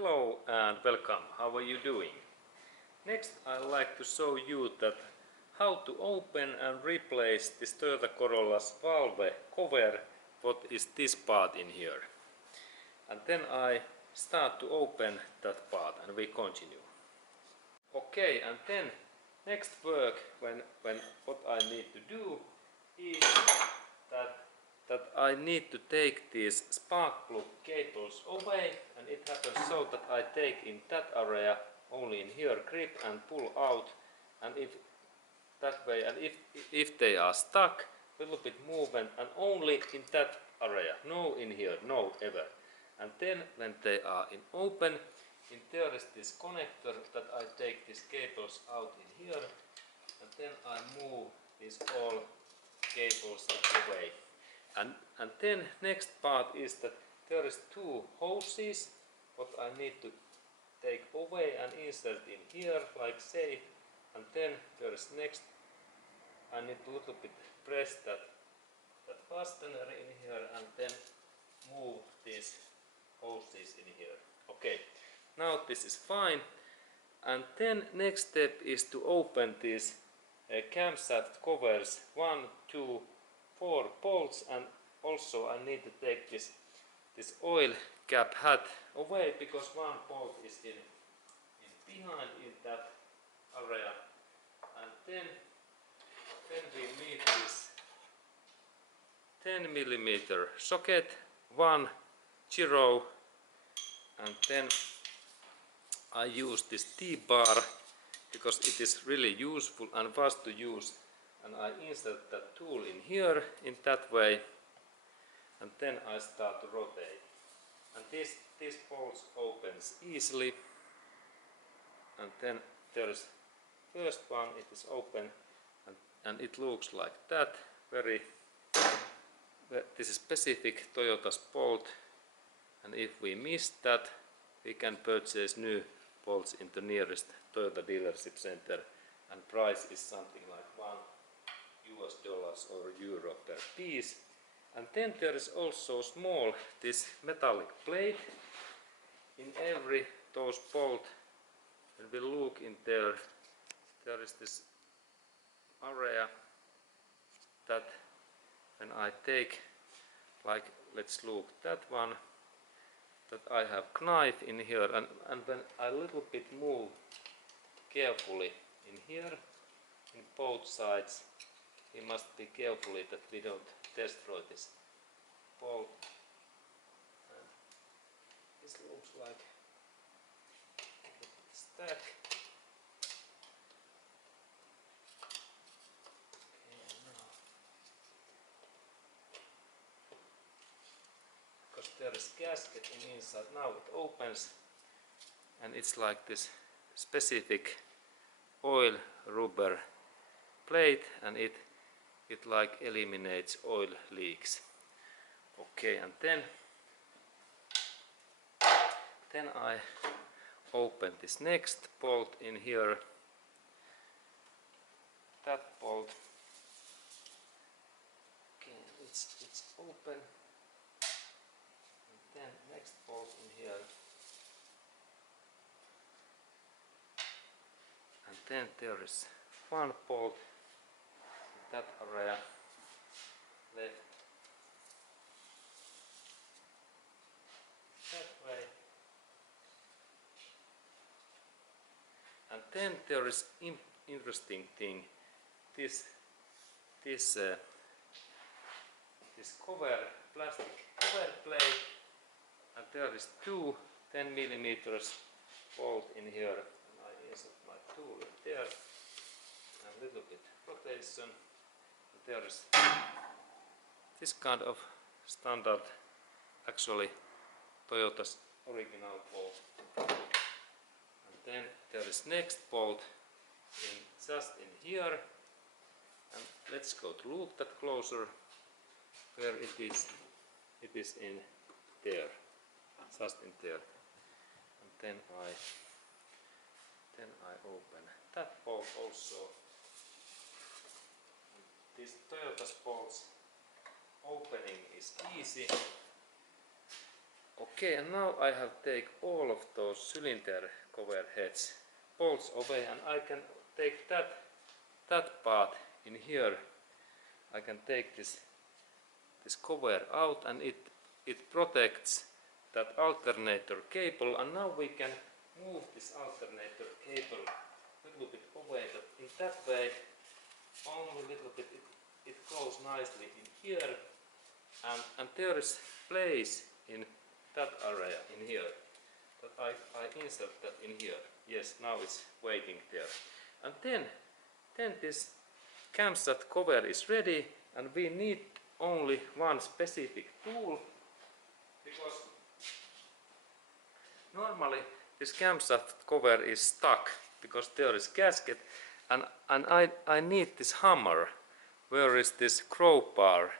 Hello and welcome. How are you doing? Next I'd like to show you that how to open and replace this Toyota Corolla's valve cover. What is this part in here? And then I start to open that part and we continue. Okay, and then next work when what I need to do is that I need to take these spark plug cables away, and it happens so that I take in that area only in here grip and pull out, and if that way, and if they are stuck, a little bit movement and only in that area, no in here, no ever. And then when they are in open, in there is this connector that I take these cables out in here, and then I move these all cables away. And then next part is that there is two hoses what I need to take away and insert in here like safe, and then there is next I need to little bit press that fastener in here and then move these hoses in here. Okay, now this is fine, and then next step is to open these camshaft covers 1, 2, 4 bolts, and also I need to take this oil cap hat away because one bolt is in behind in that area, and then we need this 10mm socket, 1 0, and then I use this T-bar because it is really useful and fast to use, and I insert that tool in here in that way, and then I start to rotate, and this bolts opens easily, and then there is first one, it is open, and it looks like that. This is specific Toyota's bolt, and if we miss that, we can purchase new bolts in the nearest Toyota dealership center, and price is something like $1 or euro per piece. And then there is also small this metallic plate in every those bolt. When we look in there is this area that when I take, like let's look that one, that I have knife in here, and when I little bit move carefully in here in both sides, we must be carefully that we don't destroy this bolt. And this looks like a stack. Okay, now because there is gasket in inside, now it opens, and it's like this specific oil rubber plate, and it like eliminates oil leaks. Okay, and then I open this next bolt in here, that bolt. Okay, it's open, and then next bolt in here, and then there is one bolt in that area left that way, and then there is interesting thing, this cover, plastic cover plate, and there is two 10mm bolt in here, and I insert my tool in there, and a little bit rotation, and there is this kind of standard, actually Toyota's original bolt, and then there is next bolt just in here, and let's go to look that closer where it is in there, just in there, and then I open that bolt also. This Toyota's bolts opening is easy, Okay, and now I have take all of those cylinder cover heads bolts away, and I can take that part in here. I can take this cover out, and it protects that alternator cable, and now we can move this alternator cable a little bit away. In that way, only a little bit it goes nicely in here, and there is place in that area in here that I insert that in here. Yes, now it's waiting there. And then this camshaft cover is ready, and we need only one specific tool, because normally this camshaft cover is stuck because there is gasket, and I need this hammer. Where is this crowbar?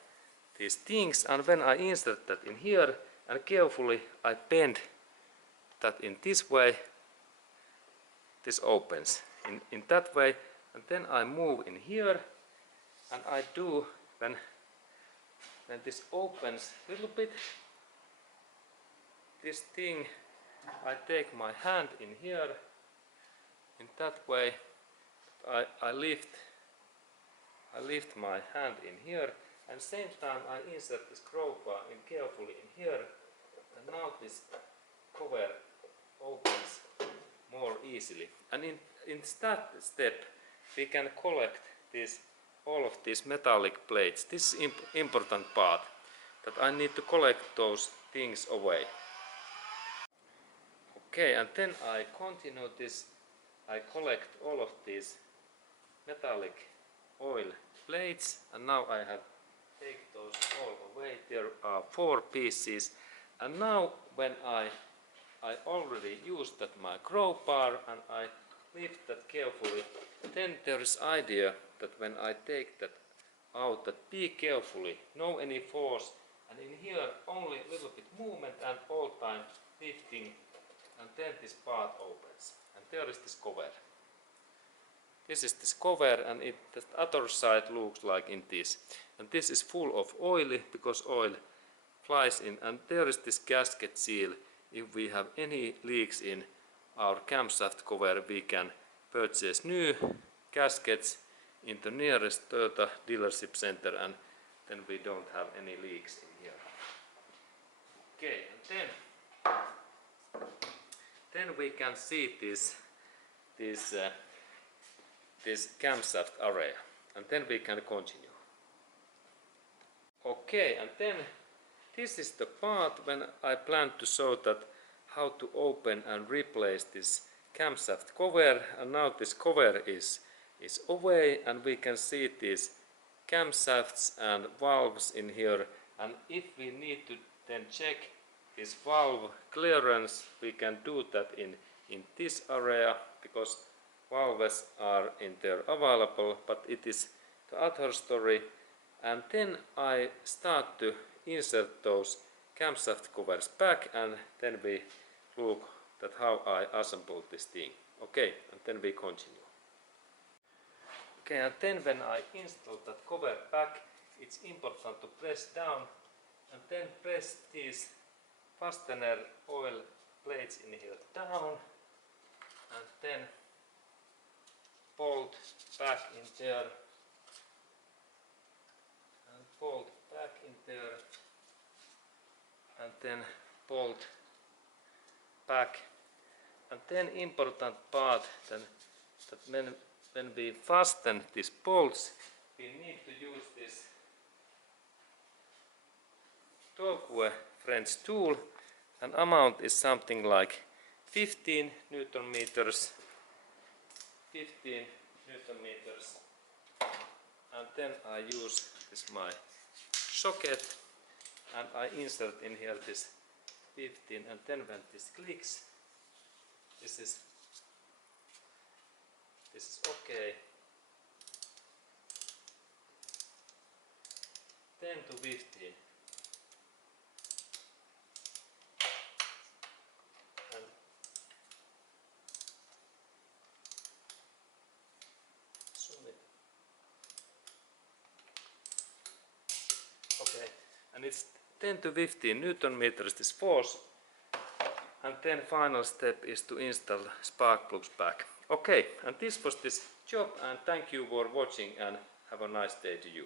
These things, and when I insert that in here and carefully I bend that in this way, this opens in that way, and then I move in here, and I do when this opens a little bit, this thing, I take my hand in here, in that way I lift my hand in here, and same time I insert this crowbar in carefully in here, and now this cover opens more easily. And in that step we can collect all of these metallic plates. This is important part, that I need to collect those things away. Okay, and then I continue this. I collect all of these metallic oil plates, and now I have take those all away. There are 4 pieces, and now when I already used that my crowbar and I lift that carefully, then there is idea that when I take that out, that be carefully, no any force, and in here only a little bit movement and all time lifting, and then this part opens, and there is this cover. This is this cover, and the other side looks like in this, and this is full of oil because oil flies in, and there is this gasket seal. If we have any leaks in our camshaft cover, we can purchase new gaskets in the nearest Toyota dealership center, and then we don't have any leaks in here. Okay, and then we can see this camshaft area, and then we can continue. Okay, and then this is the part when I plan to show that how to open and replace this camshaft cover, and now this cover is away, and we can see these camshafts and valves in here, and if we need to then check this valve clearance, we can do that in this area, because valves are in there available, but it is the other story. And then I start to insert those camshaft covers back, and then we look at how I assemble this thing. Okay, and then we continue. Okay, and then when I install that cover back, it's important to press down and then press these fastener oil plates in here down, and then bolt back in there, and bolt back in there, and then bolt back. And then important part that when we fasten these bolts, we need to use this Torque French tool, and amount is something like 15 Newton meters. 15 Newton meters. And then I use this my socket, and I insert in here this 15, and then when this clicks, this is okay. 10 to 15. And zoom it. Okay, and it's 10 to 15 Newton meters this force, and then final step is to install spark plugs back. Okay, and this was this job, and thank you for watching and have a nice day to you.